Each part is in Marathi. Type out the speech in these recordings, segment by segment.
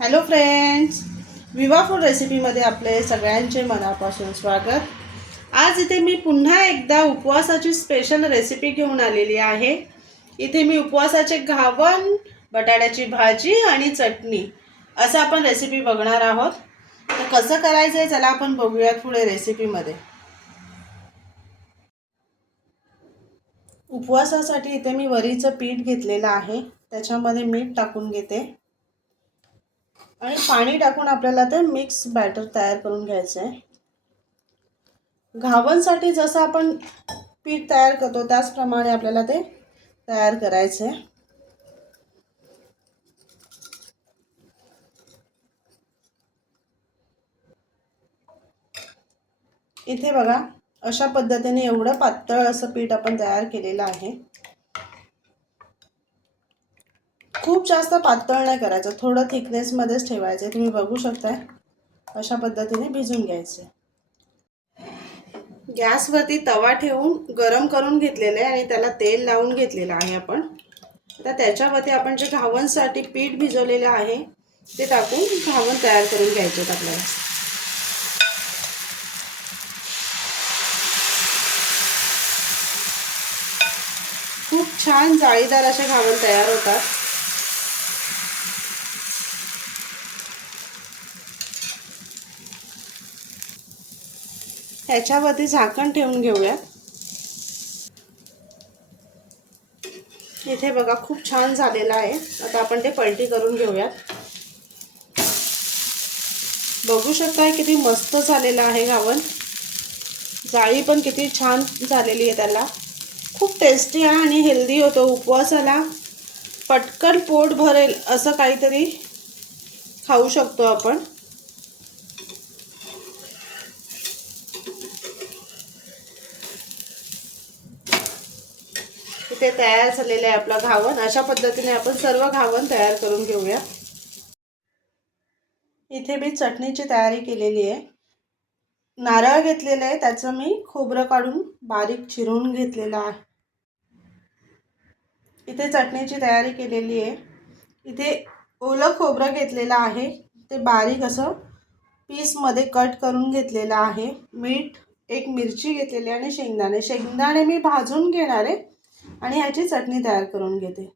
हॅलो फ्रेंड्स विवा फूड रेसिपीमध्ये आपले सगळ्यांचे मनापासून स्वागत. आज इथे मी पुन्हा एकदा उपवासाची स्पेशल रेसिपी घेऊन आलेली आहे. इथे मी उपवासाचे घावन बटाट्याची भाजी आणि चटणी असं आपण रेसिपी बघणार आहोत. तर कसं करायचं आहे चला आपण बघूयात पुढे रेसिपीमध्ये उपवासासाठी इथे मी वरीचं पीठ घेतलेलं आहे. त्याच्यामध्ये मीठ टाकून घेते. आणि पाणी टाकून आपल्याला ते मिक्स बॅटर तयार करून घ्यायचं आहे. घावणसाठी जसं आपण पीठ तयार करतो त्याचप्रमाणे आपल्याला ते तयार करायचं आहे. इथे बघा अशा पद्धतीने एवढं पातळ असं पीठ आपण तयार केलेलं आहे. खूप जास्त पातळ नाही करायचं. थोडं थिकनेसमध्येच ठेवायचं. तुम्ही बघू शकताय. अशा पद्धतीने भिजून घ्यायचे. गॅसवरती तवा ठेवून गरम करून घेतलेलं आहे आणि त्याला तेल लावून घेतलेलं आहे आपण. आता त्याच्यावरती आपण जे घावणसाठी पीठ भिजवलेलं आहे ते टाकून घावण तयार करून घ्यायचे आपल्याला. खूप छान जाळीदार असे घावण तयार होतात. ह्याच्यावरती झाकण ठेवून घेऊयात इथे बघा खूप छान झालेलं आहे. आता आपण ते पलटी करून घेऊयात. बघू शकताय किती मस्त झालेलं आहे गावन. जाळी पण किती छान झालेली आहे त्याला. खूप टेस्टी आहे आणि हेल्दी होतो. उपवासाला पटकन पोट भरेल असं काहीतरी खाऊ शकतो आपण. इथे तयार झालेलं आहे आपलं घावण अशा पद्धतीने आपण सर्व घावण तयार करून घेऊया. इथे मी चटणीची तयारी केलेली आहे. नारळ घेतलेलं आहे. त्याचं मी खोबरं काढून बारीक चिरून घेतलेलं आहे. इथे चटणीची तयारी केलेली आहे. इथे ओलं खोबरं घेतलेलं आहे. ते बारीक असं पीसमध्ये कट करून घेतलेलं आहे. मीठ एक मिरची घेतलेली आहे आणि शेंगदाणे. शेंगदाणे मी भाजून घेणार आहे. आणि ह्याची चटणी तयार करून घेते.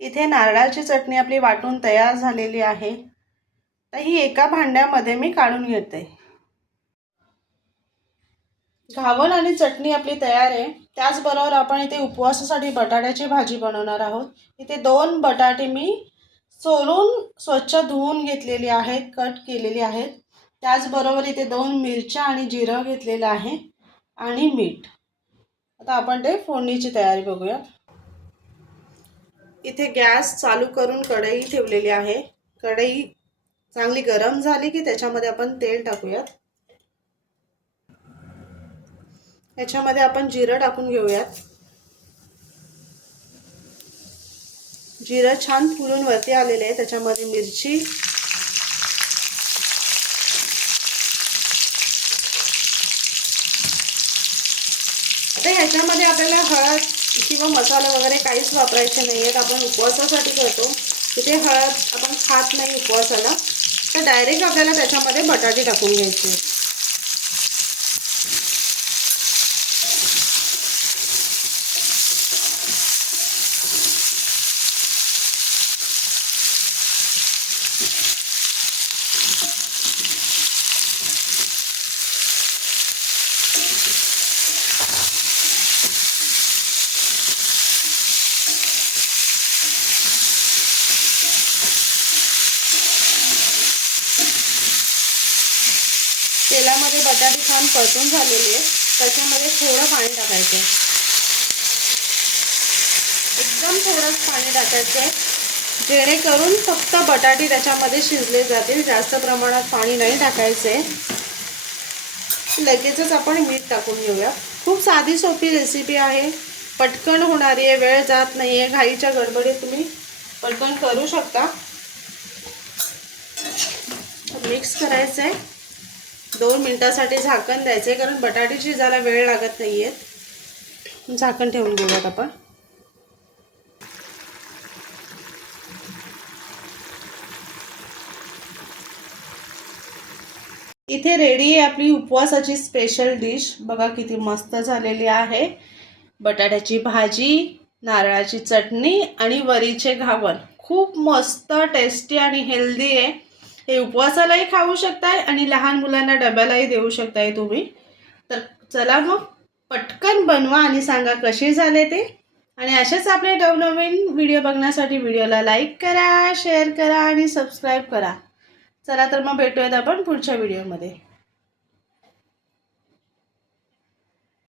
इथे नारळाची चटणी आपली वाटून तयार झालेली आहे. तर ही एका भांड्यामध्ये मी काढून घेते. घावण आणि चटणी आपली तयार आहे. त्याचबरोबर आपण इथे उपवासासाठी बटाट्याची भाजी बनवणार आहोत. इथे दोन बटाटे मी सोलून स्वच्छ धुवून घेतलेली आहेत कट केलेली आहेत. त्याचबरोबर इथे दोन मिरच्या आणि जिरं घेतलेलं आहे आणि मीठ. आता आपण ते फोडणीची तयारी बघूया. इथे गॅस चालू करून कढई ठेवलेली आहे. कढई चांगली गरम झाली की त्याच्यामध्ये आपण तेल टाकूयात. याच्यामध्ये आपण जिरं टाकून घेऊयात. जिरं छान फुलून वरती आलेले आहे. त्याच्यामध्ये मिरची ह्याच्यामध्ये आपल्याला हळद किंवा मसाला वगैरे काहीच वापरायचे नाही आहेत आपण उपवासासाठी करतो. तिथे हळद आपण खात नाही उपवासाला. तर डायरेक्ट आपल्याला त्याच्यामध्ये बटाटे टाकून घ्यायचे. बटाटे छान परतून झालेले आहेत. त्याच्यामध्ये थोडं पाणी टाकायचं एकदम थोडंच पाणी टाकायचं आहे. जेणेकरून फक्त बटाटे त्याच्यामध्ये शिजले जातील. जास्त प्रमाणात पाणी नाही टाकायचं आहे. लगेचच आपण मीठ टाकून घेऊया. खूप साधी सोपी रेसिपी आहे. पटकन होणारी आहे. वेळ जात नाही आहे. घाईच्या गडबडीत तुम्ही पटकन करू शकता. मिक्स करायचं आहे. दोन मिनटासाठी झाकण द्यायचं आहे कारण बटाटे शिजायला वेळ लागत नाही आहेत झाकण ठेवून घेऊयात आपण. इथे रेडी आहे आपली उपवासाची स्पेशल डिश बघा किती मस्त झालेली आहे. बटाट्याची भाजी नारळाची चटणी आणि वरीचे घावन खूप मस्त टेस्टी आणि हेल्दी आहे. हे उपवासालाही खाऊ शकताय आणि लहान मुलांना डब्यालाही देऊ शकताय तुम्ही. तर चला मग पटकन बनवा आणि सांगा कसे झाले ते. आणि असेच आपले नवनवीन व्हिडिओ बघण्यासाठी व्हिडिओला लाईक करा शेअर करा आणि सबस्क्राईब करा. चला तर मग भेटूयात आपण पुढच्या व्हिडिओमध्ये.